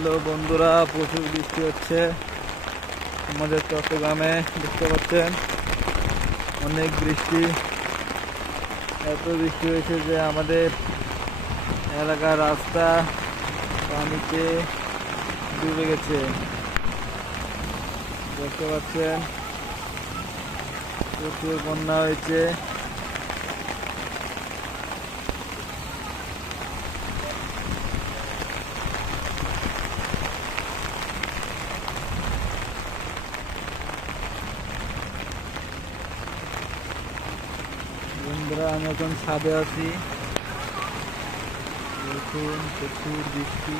Hello বন্ধুরা, প্রচুর বৃষ্টি হচ্ছে আমাদের চট্টগ্রামে। দেখতে পাচ্ছেন অনেক বৃষ্টি। এত বৃষ্টি হয়েছে যে আমাদের এলাকার রাস্তা পানিতে ডুবে গেছে। দেখতে পাচ্ছেন প্রচুর বন্যা হয়েছে। বন্ধুরা, আমি এখন ছাদে আছি। দেখুন প্রচুর বৃষ্টি।